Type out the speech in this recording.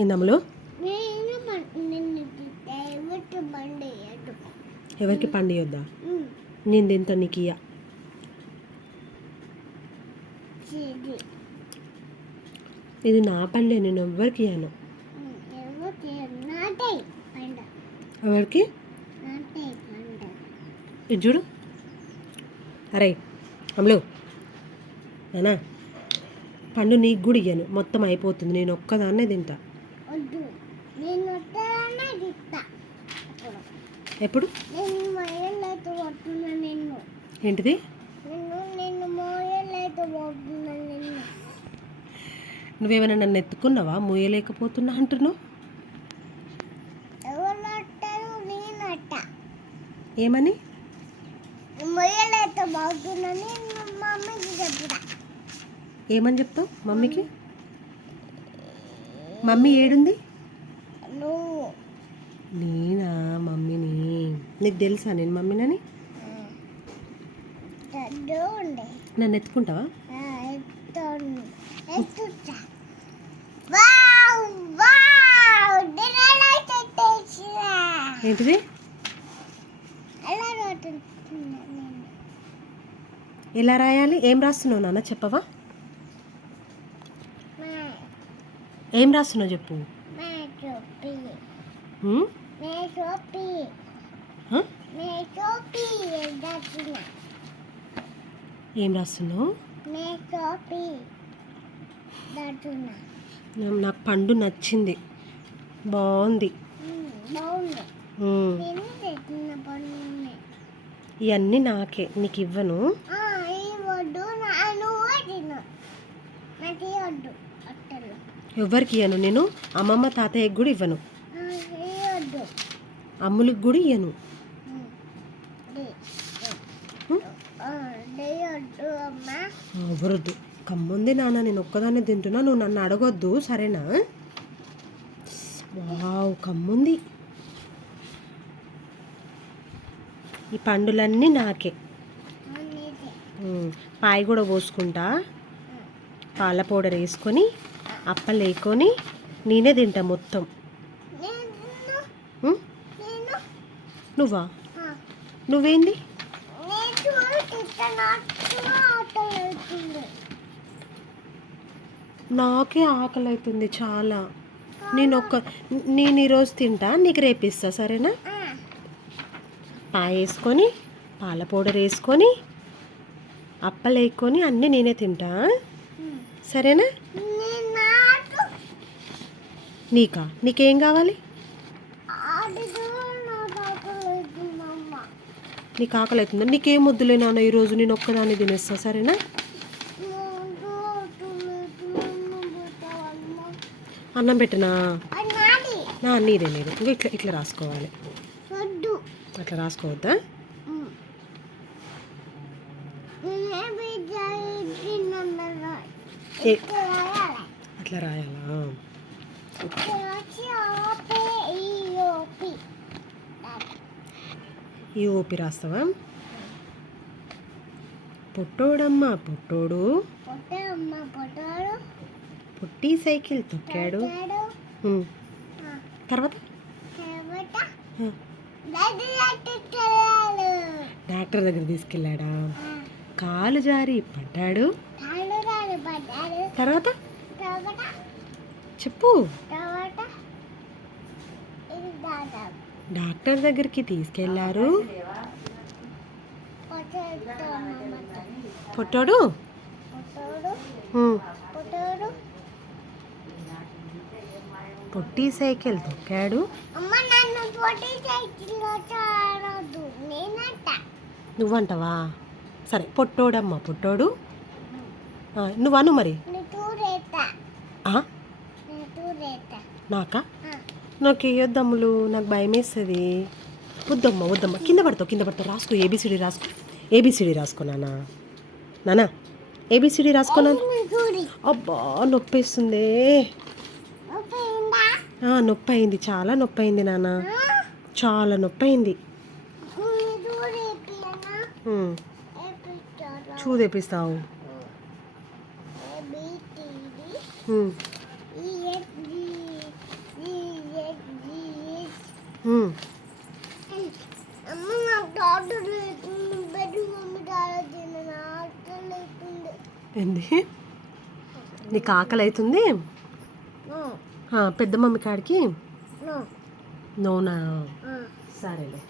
ఏందమ్ములు? ఎవరికి పండు ఇవ్వద్దా? నేను తింటా, నీకు ఇయ్య. ఇది నా పండే, నేను ఎవ్వరికి ఇయ్యాను. ఎవరికి? ఇది చూడు. అరే అమ్ములు, నానా పండు నీకు కూడా ఇయ్యాను, మొత్తం అయిపోతుంది. నేను ఒక్కదాన్నే తింటా. ఎప్పుడు? ఏంటిది? నువ్వేమైనా నన్ను ఎత్తుకున్నావా? మూయలేకపోతున్నా అంటున్నావు. ఏమని? ఏమని చెప్తావు మమ్మీకి? మమ్మీ ఏడుంది? నేనా మమ్మీని? నీకు తెలుసా నేను మమ్మీనని? నన్ను ఎత్తుకుంటావా? ఏంటిది? ఎలా రాయాలి? ఏం రాస్తున్నావు నాన్న చెప్పవా? ఏం రాస్తున్నావు చెప్పు. ఏం రాస్తున్నావు? నాకు పండు నచ్చింది, బాగుంది. ఇవన్నీ నాకే, నీకు ఇవ్వను. ఎవరికి ఇవ్వను నేను. అమ్మమ్మ తాతయ్యకి కూడా ఇవ్వను, అమ్ములకి కూడా ఇవ్వను. ఎవరొద్దు, కమ్ముంది నాన్న, నేను ఒక్కదాన్నే తింటున్నా, నువ్వు నన్ను అడగొద్దు సరేనా? వావ్ కమ్ముంది. ఈ పండులన్నీ నాకే. పాయ కూడా పోసుకుంటా, పాల పౌడర్ వేసుకొని అప్పలు వేసుకొని నేనే తింటా మొత్తం. నువ్వా? నువ్వేంది? నాకే ఆకలి అవుతుంది చాలా. నేను ఈరోజు తింటా, నీకు రేపిస్తా సరేనా? పాయ వేసుకొని పాల పౌడర్ వేసుకొని అప్పలు వేసుకొని అన్నీ నేనే తింటా సరేనా? నీకా? నీకేం కావాలి? నీకు ఆకలి అవుతుందా? నీకేం వద్దులే నాన్న, ఈరోజు నేను ఒక్కదాన్ని తినేస్తా సరేనా? అన్నం పెట్టనా? నీదే ఇట్లా ఇట్లా రాసుకోవాలి. అట్లా రాసుకోవద్దా? అట్లా రాయాలా? ఈ ఓపి రాస్తావా? పొట్టోడమ్మ పొట్టోడు పొట్టి సైకిల్ తొక్కాడు. తర్వాత డాక్టర్ దగ్గర తీసుకెళ్ళాడా? కాలు జారి పడ్డాడు. తర్వాత చెప్పు. డాక్టర్ దగ్గరికి తీసుకెళ్లారు. పొట్టోడు పొట్టి సైకిల్ తొక్కాడు. నువ్వంటావా? సరే, పొట్టోడమ్మ పొట్టోడు. నువ్వను మరి. నాకా? నాకు వేయొద్దమ్ములు, నాకు భయం వేస్తుంది. వద్దమ్మ కింద పడతావు. రాసుకో, ఏబిసిడి రాసుకో నానా ఏబిసిడి రాసుకోనా? అబ్బా నొప్పేస్తుంది. నొప్పి అయింది, చాలా నొప్పి అయింది నాన్న, చాలా నొప్పి అయింది. చూదేపిస్తావు. ఉమ్. అమ్మ నాకు ఆర్డర్ లేకుండా బెడ్ మమ్మీ డాడీ తిన్న ఆర్డర్ లేకుండా ఏంది నీకు ఆకలి అవుతుంది పెద్ద మమ్మీ కాడికి నో నోనా సరేలే